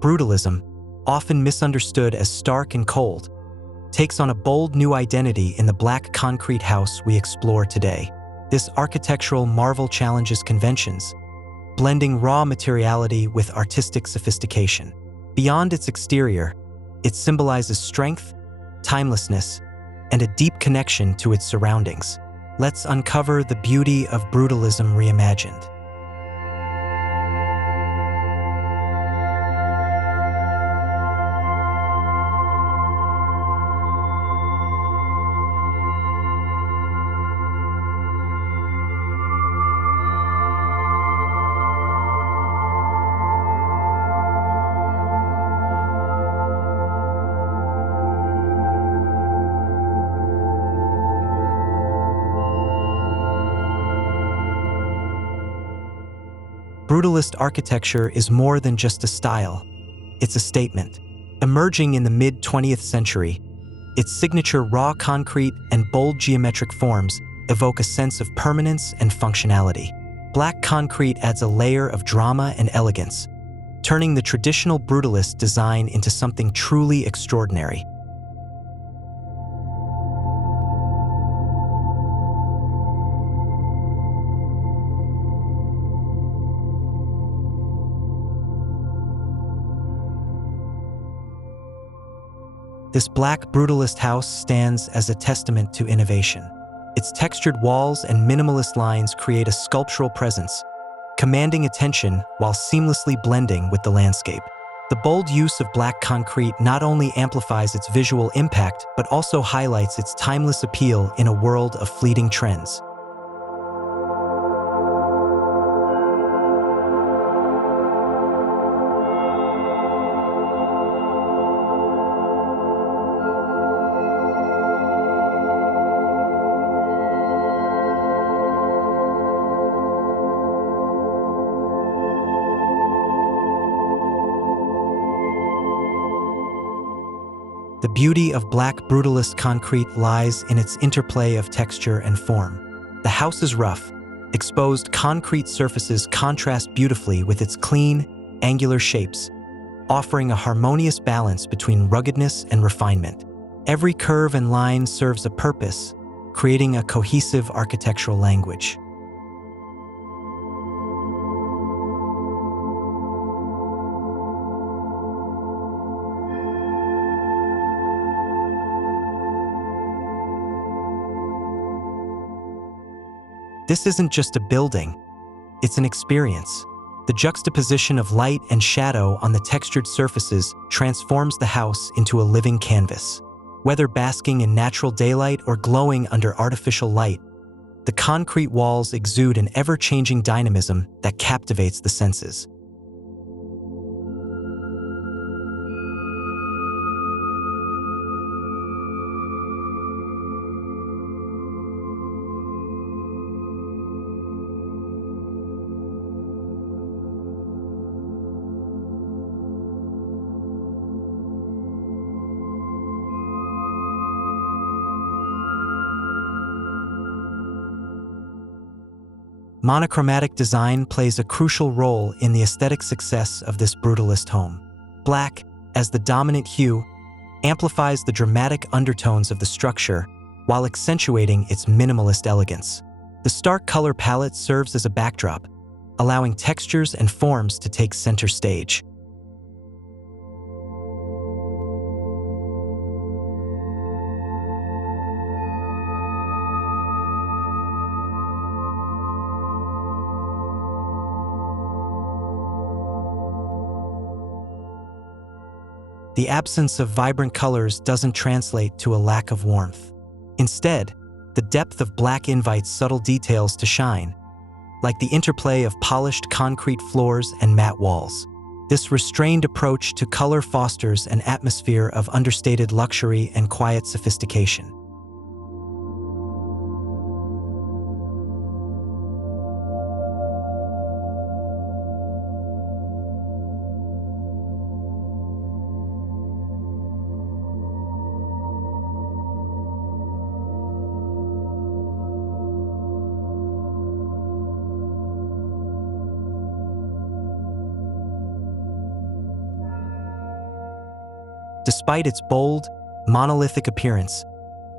Brutalism, often misunderstood as stark and cold, takes on a bold new identity in the black concrete house we explore today. This architectural marvel challenges conventions, blending raw materiality with artistic sophistication. Beyond its exterior, it symbolizes strength, timelessness, and a deep connection to its surroundings. Let's uncover the beauty of brutalism reimagined. Brutalist architecture is more than just a style, it's a statement. Emerging in the mid-20th century, its signature raw concrete and bold geometric forms evoke a sense of permanence and functionality. Black concrete adds a layer of drama and elegance, turning the traditional brutalist design into something truly extraordinary. This black brutalist house stands as a testament to innovation. Its textured walls and minimalist lines create a sculptural presence, commanding attention while seamlessly blending with the landscape. The bold use of black concrete not only amplifies its visual impact, but also highlights its timeless appeal in a world of fleeting trends. The beauty of black brutalist concrete lies in its interplay of texture and form. The house's rough, exposed concrete surfaces contrast beautifully with its clean, angular shapes, offering a harmonious balance between ruggedness and refinement. Every curve and line serves a purpose, creating a cohesive architectural language. This isn't just a building, it's an experience. The juxtaposition of light and shadow on the textured surfaces transforms the house into a living canvas. Whether basking in natural daylight or glowing under artificial light, the concrete walls exude an ever-changing dynamism that captivates the senses. Monochromatic design plays a crucial role in the aesthetic success of this brutalist home. Black, as the dominant hue, amplifies the dramatic undertones of the structure while accentuating its minimalist elegance. The stark color palette serves as a backdrop, allowing textures and forms to take center stage. The absence of vibrant colors doesn't translate to a lack of warmth. Instead, the depth of black invites subtle details to shine, like the interplay of polished concrete floors and matte walls. This restrained approach to color fosters an atmosphere of understated luxury and quiet sophistication. Despite its bold, monolithic appearance,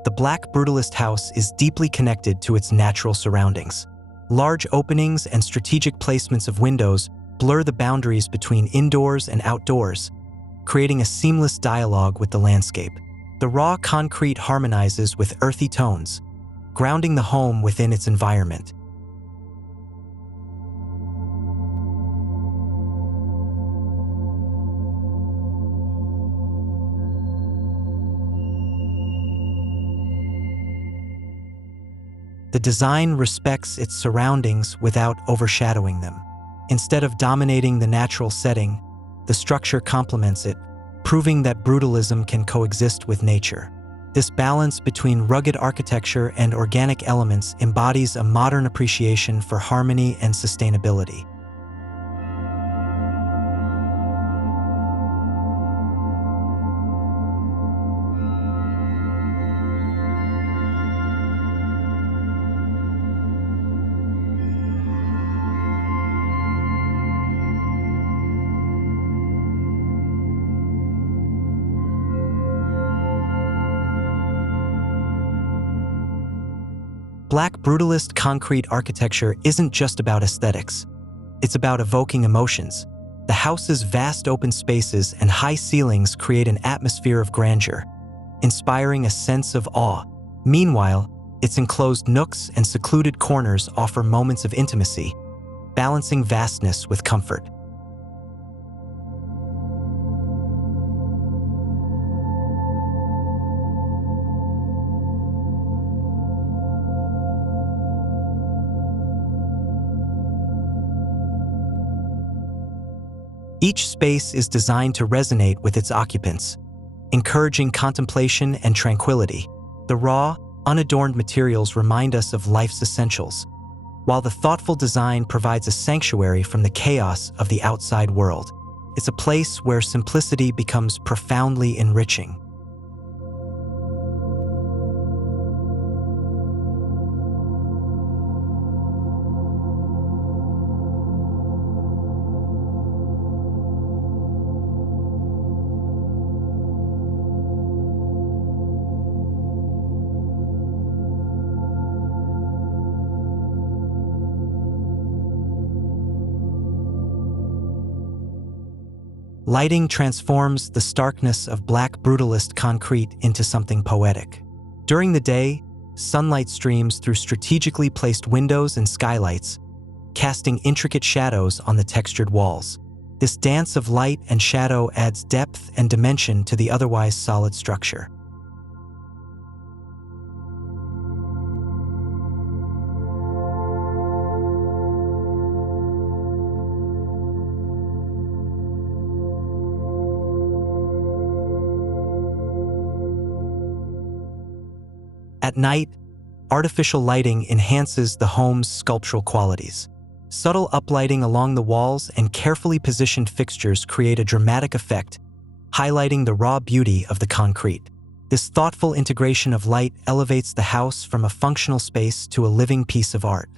the Black Brutalist house is deeply connected to its natural surroundings. Large openings and strategic placements of windows blur the boundaries between indoors and outdoors, creating a seamless dialogue with the landscape. The raw concrete harmonizes with earthy tones, grounding the home within its environment. The design respects its surroundings without overshadowing them. Instead of dominating the natural setting, the structure complements it, proving that brutalism can coexist with nature. This balance between rugged architecture and organic elements embodies a modern appreciation for harmony and sustainability. Black Brutalist concrete architecture isn't just about aesthetics. It's about evoking emotions. The house's vast open spaces and high ceilings create an atmosphere of grandeur, inspiring a sense of awe. Meanwhile, its enclosed nooks and secluded corners offer moments of intimacy, balancing vastness with comfort. Each space is designed to resonate with its occupants, encouraging contemplation and tranquility. The raw, unadorned materials remind us of life's essentials, while the thoughtful design provides a sanctuary from the chaos of the outside world. It's a place where simplicity becomes profoundly enriching. Lighting transforms the starkness of Black Brutalist concrete into something poetic. During the day, sunlight streams through strategically placed windows and skylights, casting intricate shadows on the textured walls. This dance of light and shadow adds depth and dimension to the otherwise solid structure. At night, artificial lighting enhances the home's sculptural qualities. Subtle uplighting along the walls and carefully positioned fixtures create a dramatic effect, highlighting the raw beauty of the concrete. This thoughtful integration of light elevates the house from a functional space to a living piece of art.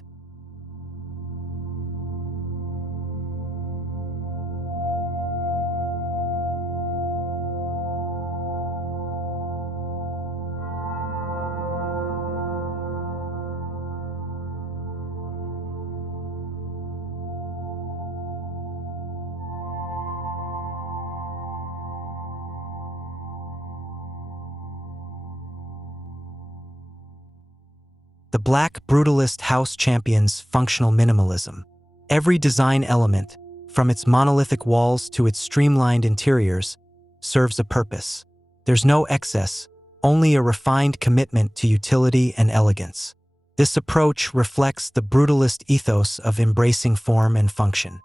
The Black Brutalist house champions functional minimalism. Every design element, from its monolithic walls to its streamlined interiors, serves a purpose. There's no excess, only a refined commitment to utility and elegance. This approach reflects the brutalist ethos of embracing form and function.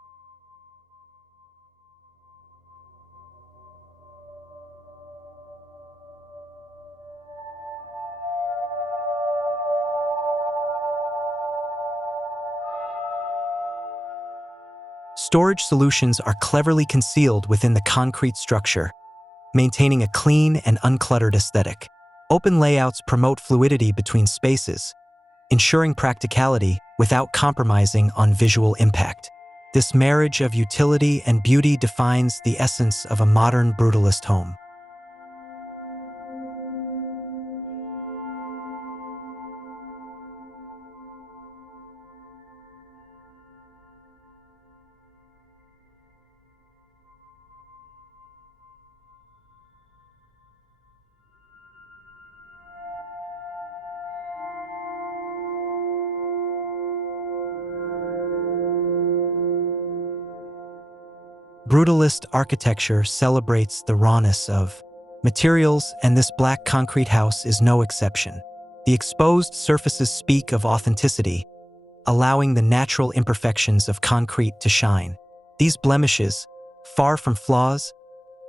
Storage solutions are cleverly concealed within the concrete structure, maintaining a clean and uncluttered aesthetic. Open layouts promote fluidity between spaces, ensuring practicality without compromising on visual impact. This marriage of utility and beauty defines the essence of a modern brutalist home. Brutalist architecture celebrates the rawness of materials, and this black concrete house is no exception. The exposed surfaces speak of authenticity, allowing the natural imperfections of concrete to shine. These blemishes, far from flaws,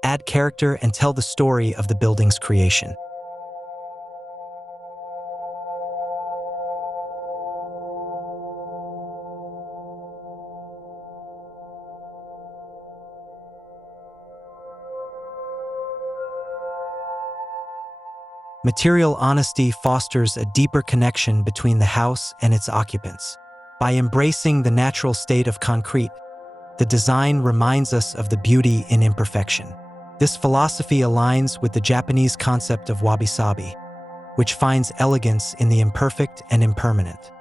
add character and tell the story of the building's creation. Material honesty fosters a deeper connection between the house and its occupants. By embracing the natural state of concrete, the design reminds us of the beauty in imperfection. This philosophy aligns with the Japanese concept of wabi-sabi, which finds elegance in the imperfect and impermanent.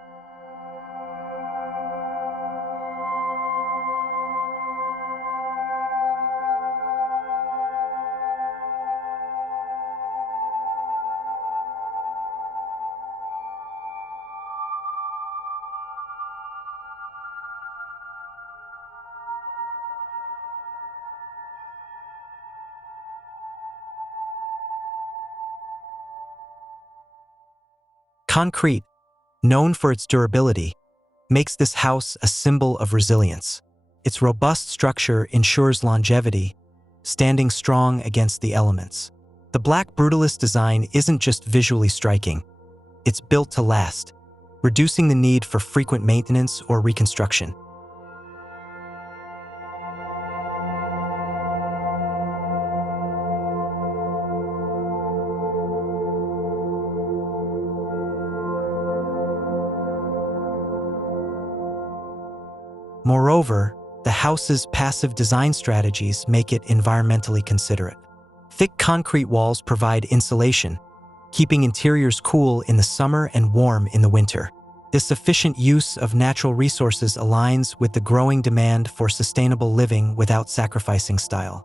Concrete, known for its durability, makes this house a symbol of resilience. Its robust structure ensures longevity, standing strong against the elements. The black brutalist design isn't just visually striking, it's built to last, reducing the need for frequent maintenance or reconstruction. Moreover, the house's passive design strategies make it environmentally considerate. Thick concrete walls provide insulation, keeping interiors cool in the summer and warm in the winter. This efficient use of natural resources aligns with the growing demand for sustainable living without sacrificing style.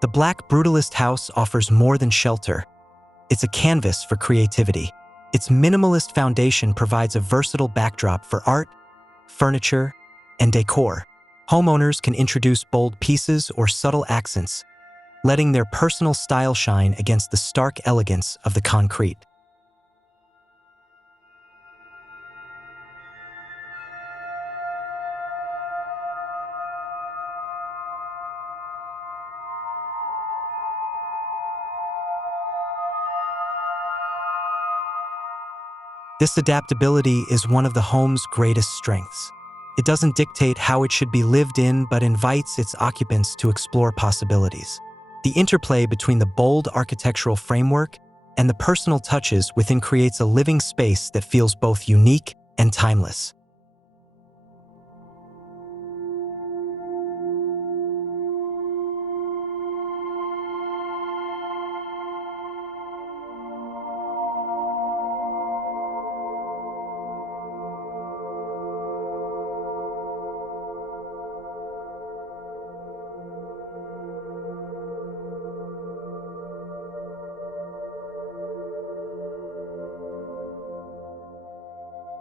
The black brutalist house offers more than shelter. It's a canvas for creativity. Its minimalist foundation provides a versatile backdrop for art, furniture, and decor. Homeowners can introduce bold pieces or subtle accents, letting their personal style shine against the stark elegance of the concrete. This adaptability is one of the home's greatest strengths. It doesn't dictate how it should be lived in, but invites its occupants to explore possibilities. The interplay between the bold architectural framework and the personal touches within creates a living space that feels both unique and timeless.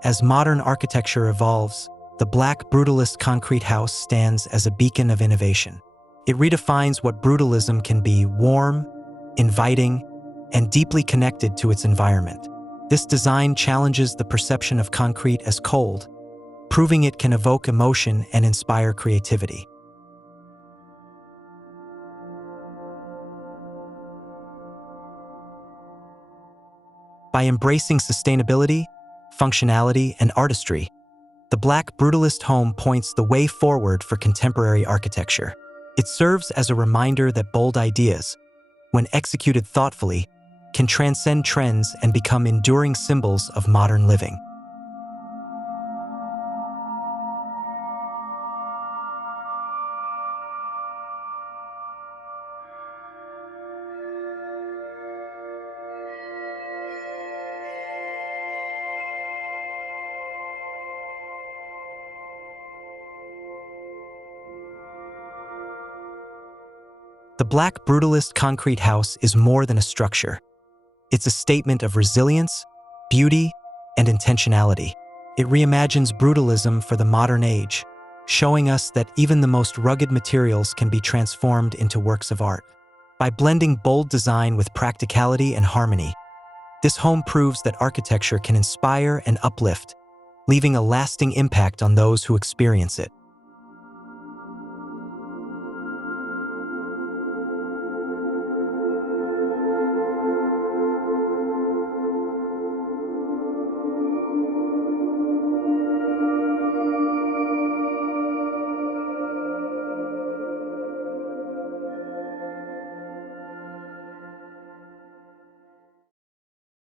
As modern architecture evolves, the black brutalist concrete house stands as a beacon of innovation. It redefines what brutalism can be: warm, inviting, and deeply connected to its environment. This design challenges the perception of concrete as cold, proving it can evoke emotion and inspire creativity. By embracing sustainability, functionality, and artistry, the black brutalist home points the way forward for contemporary architecture. It serves as a reminder that bold ideas, when executed thoughtfully, can transcend trends and become enduring symbols of modern living. The black Brutalist concrete house is more than a structure. It's a statement of resilience, beauty, and intentionality. It reimagines brutalism for the modern age, showing us that even the most rugged materials can be transformed into works of art. By blending bold design with practicality and harmony, this home proves that architecture can inspire and uplift, leaving a lasting impact on those who experience it.